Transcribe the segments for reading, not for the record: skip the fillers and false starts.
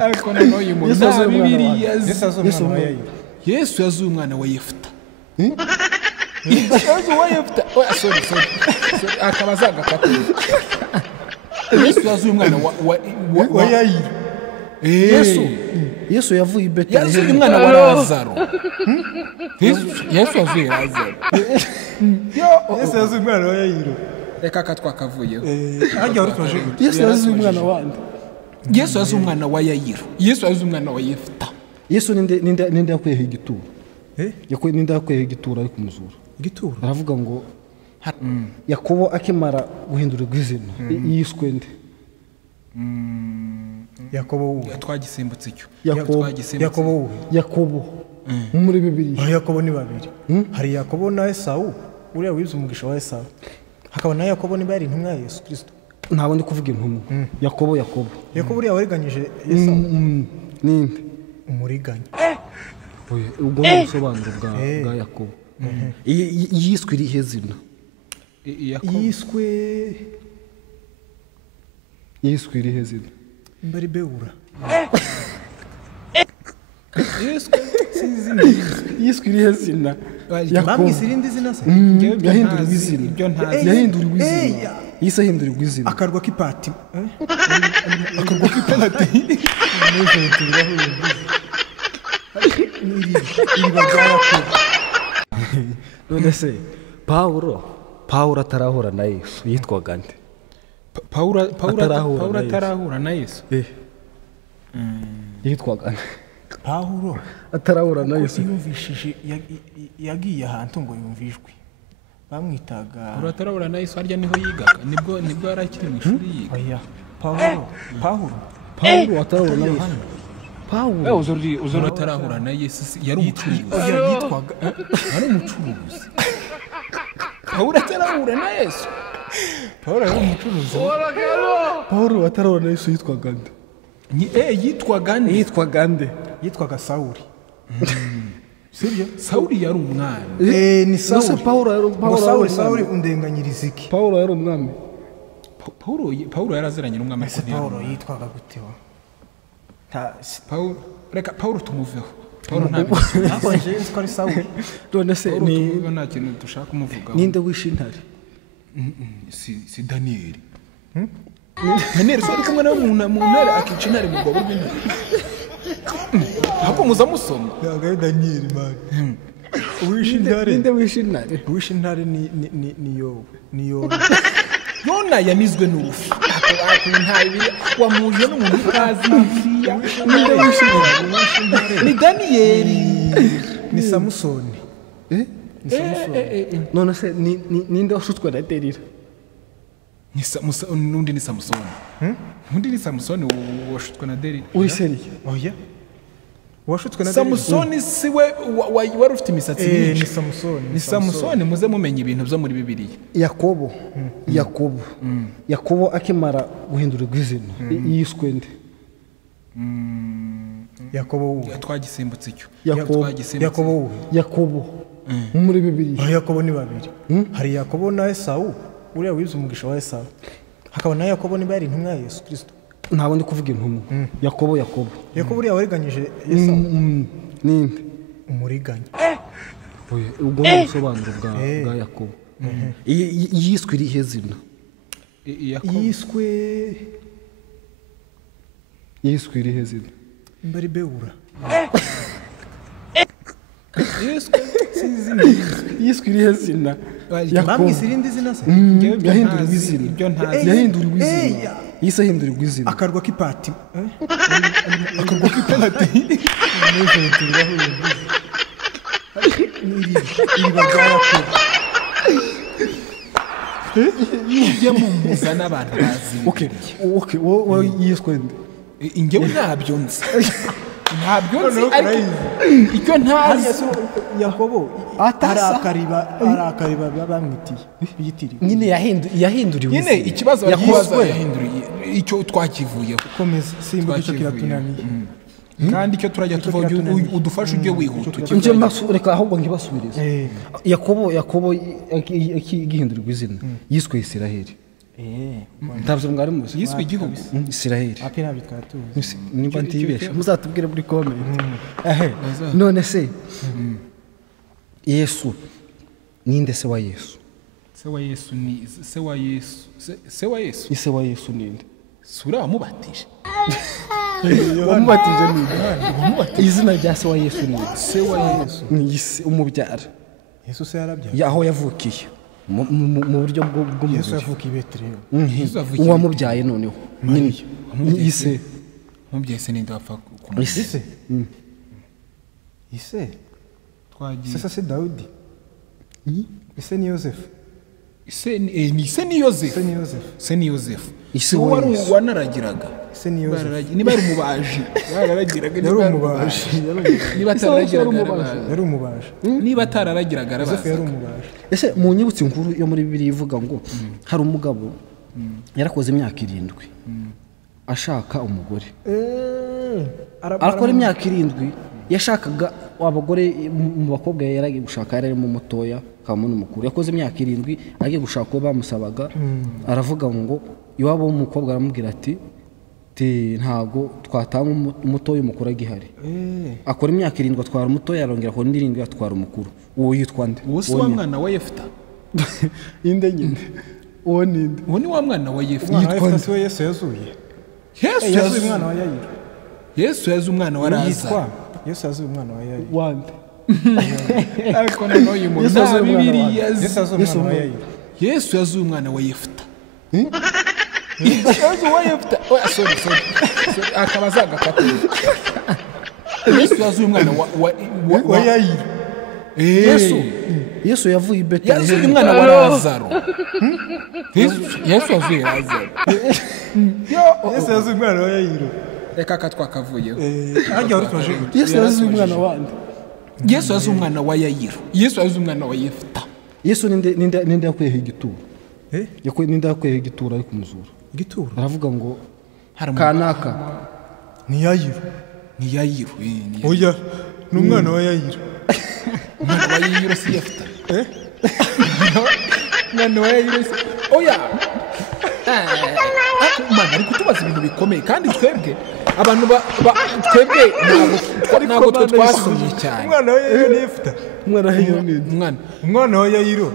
ariko noneho uyu muntu nta Bibiliya Yesu yazuye umwana wa Yefuta Yesu wa Yefuta sorry akabazaga kati Yesu yazuye umwana wa Yayiro Yesu yavuye i Betelehemu yazuye umwana wa Lazaro Yesu yazuye Lazaro Yesu yazuye umwana wa Yayiro reka katwakavuyeho ajya urutwaje Yesu yazuye umwana wande Yesu yazuye umwana wa Yayiro Yesu yazuye umwana wa Yefuta Yesu ninde yakweho igituro ninde yakweho igituro ari kumuzura igituro aravuga ngo Yakobo akimara guhindurirwa izina yiswe nde Yakobo twagisimbutse icyo Yakobo muri Bibiliya Yakobo ni babiri hari Yakobo na Esau uriya wize umugisha wa Esau hakaba na Yakobo ni bari intumwa ya Yesu Kristo ntabwo ndi kuvuga intumwa Yakobo uriya wariganyije Esau ninde umuriganya ubwo ni ubusobanuro bwa Yakobo yiswe irihe zina yiswe irihe zina mbari beura yiswe irihe zina Yakobo isirindi zina se yahinduriwe izina yise ahindurirwa izina akarwa k'ipati none se Pawulo atarahura na Yesu yitwaga nde Pawulo atarahura na Yesu yitwaga nde Pawulo atarahura na Yesu yumvishije yagiye ahantu ngo yumvishwe bamwitaga Pawulo atarahura na Yesu harya niho yigaga nibwo yari akiri mu ishuri yiga oya Pawulo atarahura na Yesu Pawulo uzuri atarahura na Yesu yari umucuruzi yitwaga ari umucuruzi Pawulo atarahura na Yesu Pawulo yari umucuruzi Pawulo atarahura na Yesu yitwaga nde yitwaga Sawuli sibyo Sawuli yari umwami ni Sawuli undenganyiriza iki Pawulo yari umwami Pawulo yaraziranye n'umwami ese Pawulo yitwaga gute wa Pawulo tumuveho Pawulo ntabwo nje ko ari Sawuli none se nta kintu dushaka kumuvugaho ninde wishe intare si Daniel Daniel so ari kumwe na mu ntare akica intare mu rwobo rw'intare hako muza musoma ntabwo Daniel man ninde wishe intare ni Yona yanizwe n'urufi wamuje n'umuntu utazi ninde wishe intare ni Daniel ni Samusoni none se ninde washutswe na Delila n'undi ni Samusoni undi ni Samusoni washutswe na Delila uri seriye oya washutswe na Delila Samusoni siwe wari ufite imisatsi myinshi ni Samusoni muze mumenya ibintu byo muri Bibiliya Yakobo akimara guhindurirwa izina yiswe nde Yakobo twagisimbutse icyo Yakobo muri Bibiliya Yakobo ni babiri hari Yakobo na Esau uriya wize umugisha wa Esau hakaba na Yakobo ni bari intumwa ya Yesu Kristo ntabwo ndi kuvuga intumwa Yakobo uriya wariganyije Esau ninde umuriganya ubwo ni ubusobanuro bwa Yakobo yiswe irihe zina yiswe irihe zina mbari beura yiswe irihe zina Yakobo isirindi zina se yahinduriwe izina yise ahindurirwa izina akarwa k'ipati ijya mu muza n'abantu bazi wowe yiswe nde ingewe ntabyo nzi ariko icyo ntazi Yakobo arakariba bamwitiye biyitiriwe nyine yahinduriwe nyine ikibazo yahinduriye icyo twakivuyeho komeza simba icyo kiratunaniye kandi icyo turajya tuvuga udufasha ujye wihuta reka ahubwo ngibasubirize Yakobo gihindurirwa izina yiswe Isiraheli ntabyo mwari muzi yiswe igihugu Israel api nabyo twatuzi nimba ntibeshe muzatubwire muri comment none se Yesu ninde se wa Yesu se wa Yesu ni se wa Yesu se wa Yesu ise wa Yesu ninde sura wamubatije wamubatije ninde izina rya se wa Yesu ninde se wa Yesu ni ise umubyara Yesu se yarabyaye aho yavukiye mu buryo bw'umubiri Yesu yavukiye i Betelehemu uwamubyaye noneho ise umubyeyi se ninde wapfa ise ise twagiye se Dawudi ise ni Yosefu se ni Yosefu se ni Yosefu ise wari wanaragiraga ise ni Yosefu niba ari umubaji bararagiraga yari umubaji niba atararagiraga yari umubaji niba atararagiraga Yosefu yari umubaji ese mu nyibutse inkuru yo muri Bibiliya ivuga ngo hari umugabo yarakoze imyaka 7 ashaka umugore arakora imyaka 7 yashakaga abagore mu bakobwa yaragiye gushaka yari mu mutoya kamwe n'umukuru yakoze imyaka 7 agiye gushaka ko bamusabaga aravuga ngo iwabo w'umukobwa aramubwira ati ntago twatanga umutoya umukuru agihari akora imyaka 7 atwara umutoya arongera akora 7 atwara umukuru uwo yitwa nde uwo si wa mwana wa Yefta inde nyine uwo ninde uwo ni wa mwana wa Yefta yitwa nde se Yesu yazuye Yesu yazuye umwana wa Yayiro Yesu yazuye umwana wa Lazaro Yesu yazuye umwana wa Yayiro wande ariko na uyu muntu Yesu yazuye umwana wa Yayiro Yesu yazuye umwana wa Yefta Yesu wa Yefta sorry akabazaga kati Yesu yazuye umwana wa Yayiro Yesu yavuye i Betelehemu yazuye umwana wa Lazaro Yesu yazuye Lazaro Yesu yazuye umwana wa Yayiro reka katwakavuyeho ajya uri twaje Yesu yazuye umwana wande Yesu yazuye umwana wa Yayiro Yesu yazuye umwana wa Yefta Yesu ninde yakweho igituro ninde yakweho igituro ari kumuzura igituro aravuga ngo kanaka ni Yayiro oya ni umwana wa Yayiro umwana wa Yayiro si Yefta umwana wa Yayiro oya Mana ari kutubaza ibintu bikomeye kandi twebwe abantu twebwe ntabwo twasomye cyane umwana wa Yayiro ni Yefta umwana wa Yayiro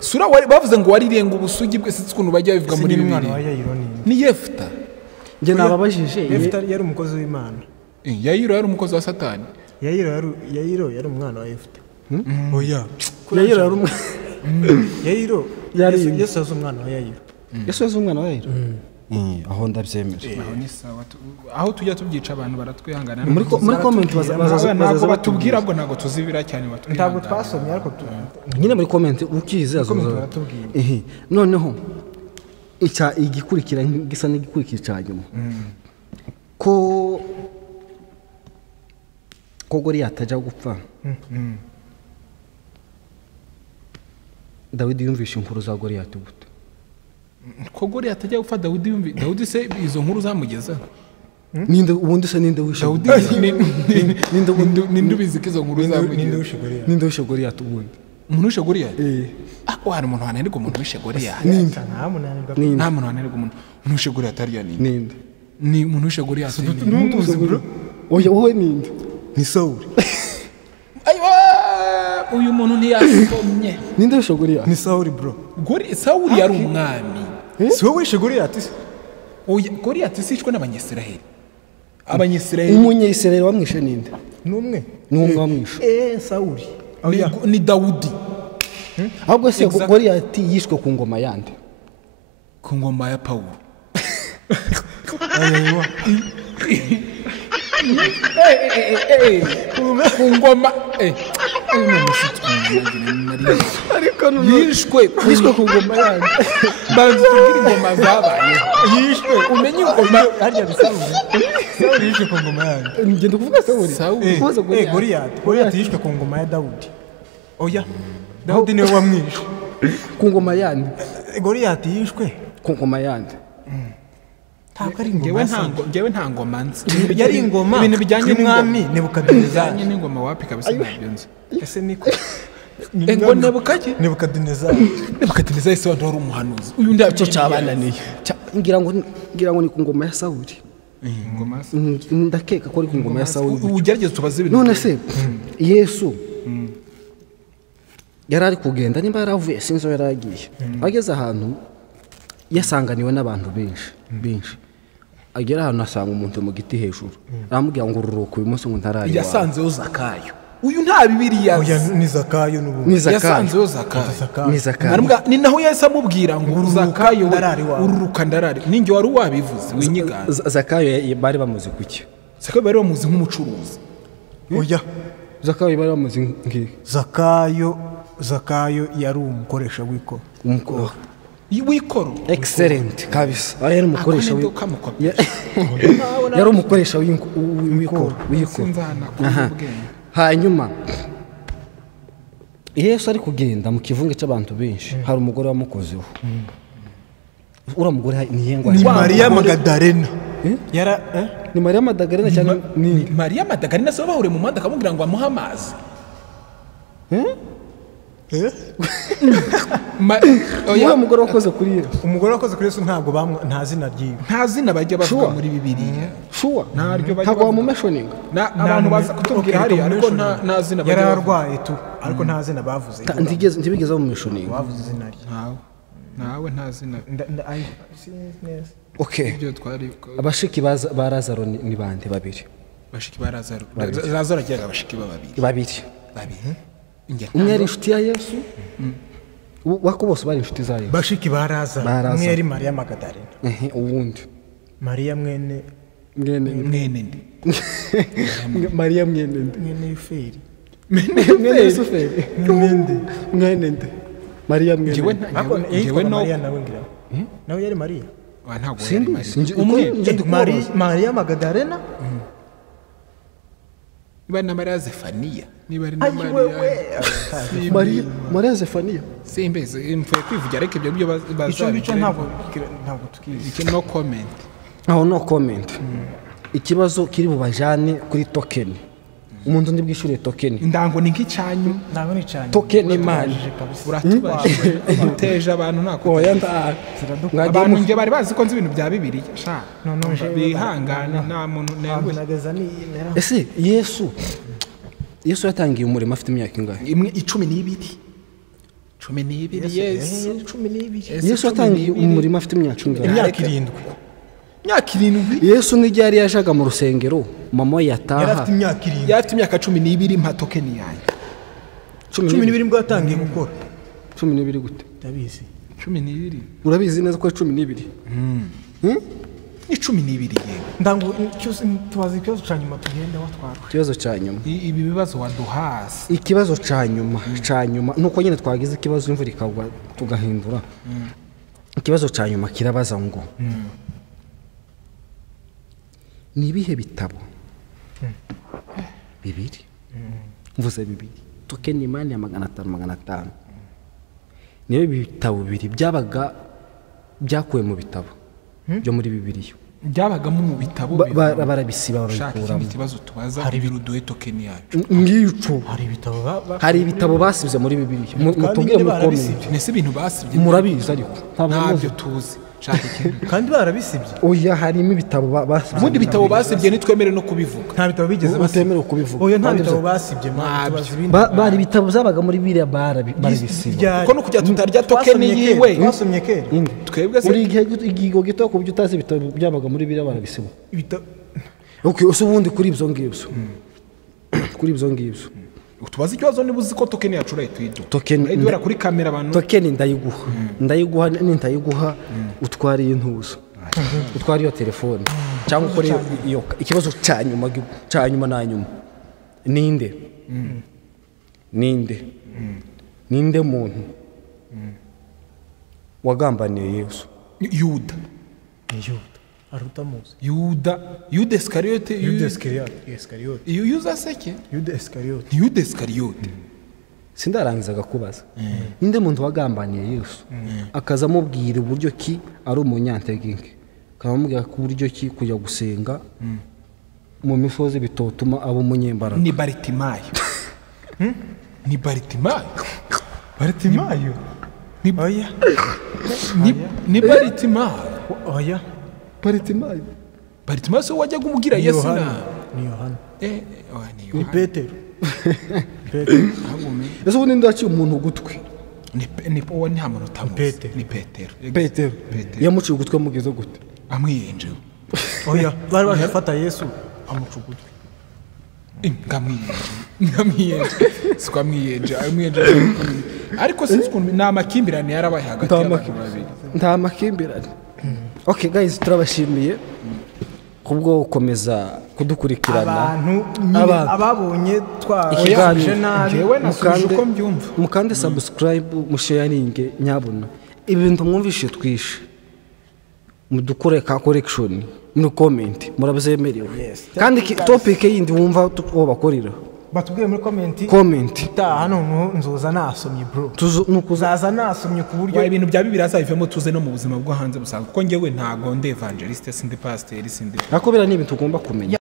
sura bavuze ngo warirenga ubusugi bwe sitse ukuntu bajya bivuga muri Bibiliya umwana wa Yayiro ni Yefta nge nababajije Yefta yari umukozi w'Imana Yayiro yari umukozi wa Satani Yayiro yari umwana wa Yefta oya Yayiro Yesu yazuye umwana wa Yayiro Yesu yazuye umwana wa Yayiro aho ndabyemera aho ni sawa aho tujya tubyica abantu baratwihangana muri comment ntabwo batubwira bwo ntabwo tuzibira cyane ntabwo twasomye ariko nyine muri comment ukize noneho igikurikira gisa n'igikurikira cyanyuma ko Goliath ajya gupfa Dawidi yumvishe inkuru za Goliath gute ko Goliath ajya gupfa Dawidi se izo nkuru zamugezaho ninde ubundi se ninde wishe Dawidi ninde ubizi ko izo nkuru zamugezaho ninde wishe Goliath ubundi umuntu wishe Goliath hari umuntu wananirwa umuntu wishe Goliath nta muntu wananirwa umuntu wishe Goliath ariya ninde ni umuntu wishe Goliath n'umuzi bro oya wowe ninde ni Sawuli uyu muntu ntiyasomye ninde wishe Goliath ni Sawuli bro Sawuli yari umwami si wowe wishe Goliath oya Goliath sishwe n'Abanyisiraheli Abanyisiraheli umunyisiraheli wamwishe ninde numwe wamwishe Sawuli ni Dawudi ahubwo se Goliath yishwe ku ngoma yande ku ngoma ya Pawulo ku ngoma yishwe ku ngoma yande bazubwira ingoma zabaye yishwe umenye ingoma harya Sawuli yishwe ku ngoma yande ngende kuvuga Sawuli Goliath yishwe ku ngoma ya Dawudi oya Dawudi niwe wamwishe ku ngoma yande Goliath yishwe ku ngoma yande ntabwo ari ingoma ngewe nta ngoma nzi yari ingoma ibintu bijyanye n'umwami Nebukadinezari n'ingoma wapi kabisa ntabyo nzi ese niko ngo nebukake Nebukadinezari se wari umuhanuzi uyu ndabyo cyabananiye ngira ngo ni ku ngoma ya Sawuli ingoma ndakeka ko ari ku ngoma ya Sawuli ugerageza tubaze ibintu none se Yesu yari ari kugenda nimba yaravuye sinzo yaragiye ageze ahantu yasanganiwe n'abantu benshi agera ahantu asanga umuntu mu giti hejuru aramubwira ngo ururuka uyu munsi ngo ntarayo yasanzeho Zakayo uyu nta Bibiliya ni Zakayo yasanzeho Zakayo ni naho Yesu amubwira ngo Zakayo ururuka ndarari ninjye wari wabivuze winyiganza Zakayo bari bamuzi kuki Zakayo bari bamuzi nk'umucuruzi oya Zakayo bari bamuzi nk'iki Zakayo yari umukoresha w'ikoro excellent kabisa yari umukoresha yari umukoresha w'ikoro hanyuma Yesu ari kugenda mu kivunge cy'abantu benshi hari umugore wamukozeho ura mugore ni Maria Magdalena ni Maria Magdalena cyane ni Maria Magdalena so bahure mu muhanda akamubwira ngo amuhe amazi oya umugore wakoze kuri Yesu ntabwo nta zina ryiwe nta zina bajya bavuga muri Bibiliya ntabwo wamumeshoninga abantu baza kutubwira hari ariko nta zina bajya yararwaye tu ariko nta zina bavuze ntibigeze bamumeshoninga bavuze izina rye nawe nta zina okay abashiki ba Lazaro ni bande babiri bashiki ba Lazaro agira abashiki babiri umwe yari inshuti ya Yesu wako bose bari inshuti za Yesu bashiki ba Lazaro umwe yari Maria Magdalena uwundi Maria mwene ndi Maria mwene Yuferi mwene ndi Maria mwene yewe Maria nawe yari Maria ntabwo yari Maria Magdalena niba na Maria Zefaniya niba ari na Maria Zefaniya simbeze mfuye kwivugira ariko ibyo byo icyo ntabwo tukizi no comment no comment ikibazo kiri bubajane kuri token umuntu ndi bwishyure token indango ni nk'icyanyu ntabwo ni cyane token imani uratubaje uteje abantu ntako oya abantu nge bari bazi ko nzi ibintu bya Bibiliya sha bihangana nta muntu ese Yesu yatangiye umurimo afite imyaka ingahe 12 Yesu yatangiye umurimo afite imyaka ingahe imyaka 7 Yesu nijye yari yajaga mu rusengero mama yataha yari afite imyaka 12 mpa token yayo 12 mbwo yatangiye gukora 12 gute ndabizi 12 urabizi neza ko 12 ni 12 yego ndango tubaza ikibazo cyanyuma tugende watwara ikibazo cyanyuma ibi bibazo waduhasi ikibazo cyanyuma nuko nyine twagize ikibazo imvura ikagwa tugahindura ikibazo cyanyuma kirabaza ngo ni ibihe bitabo bibiri mvuze bibiri token imani ya 500 niyo bitabo bibiri byabaga byakuwe mu bitabo byo muri Bibiliya byabagamo mu bitabo barabisiba babikuramo ikibazo tubaza hari biruduwe token yacu ngico hari ibitabo basibye muri Bibiliya mutubwire mu comment nese ibintu basibye murabizi ariko ntabyo tuzi kandi barabisibye oya harimo ibitabo basibye mundi bitabo basibye nitwemere no kubivuga nta bitabo bigeze batemere kubivuga oya nta bitabo basibye bari ibitabo zabaga muri Bibiliya barabisiba kuko no kujya tutarya token yiwe basomye kera twebwe se uri igihe gito ku byo utazi ibitabo byabaga muri Bibiliya barabisiba okay usubundi kuri ibyo ngibyo tubaza ikibazo niba uzi ko token yacu tuyidura token idura kuri kamera abantu token ndayiguha nintayiguha utwariye intuzo utwara iyo telefone cyangwa ukore iyo ikibazo cyanyuma na nyuma ninde muntu wagambaniye Yesu Yuda arutamuzi Yuda Iskariote Yuda seke Yuda Iskariote sindarangizaga kubaza ninde muntu wagambaniye Yesu akaza amubwira uburyo ki ari umunyanteginke akamubwira ku buryo ki kujya gusenga mu misozi bitotuma abo munyembaraga ni Baritimayo ni Baritimayo oya ni Baritimayo oya Baritimayo se wajyaga umubwira Yesu na ni Yohana ni Petero ese ubundi ndaciye umuntu ugutwi ni uwo nta muntu utamuzi ni Petero yamuciye ugutwi amugeze gute amwiyenje oya bari bafata Yesu amuca ugutwi ngamwiyenje sikwamwiyenje ariko sinzi ukuntu ni amakimbirane yarabaye hagati y'abantu babiri nta makimbirane okay guys turabashimiye kubwo gukomeza kudukurikirana abantu ababonye ikiganiro nabi mukande subscribe musharinge nyabuna ibintu mwumvishe twishe mudukore ka correction mu comment murabezemerewe kandi topic yindi wumva bakorira batubwiye muri comment hano nzoza nasomye bro nukuzaza nasomye ku buryo ibintu bya Bibiliya azabivemo tuze no mu buzima bwo hanze busanzwe kuko ngewe ntago ndi evangeliste sindi pasteur sindi akobera ni ibintu ugomba kumenya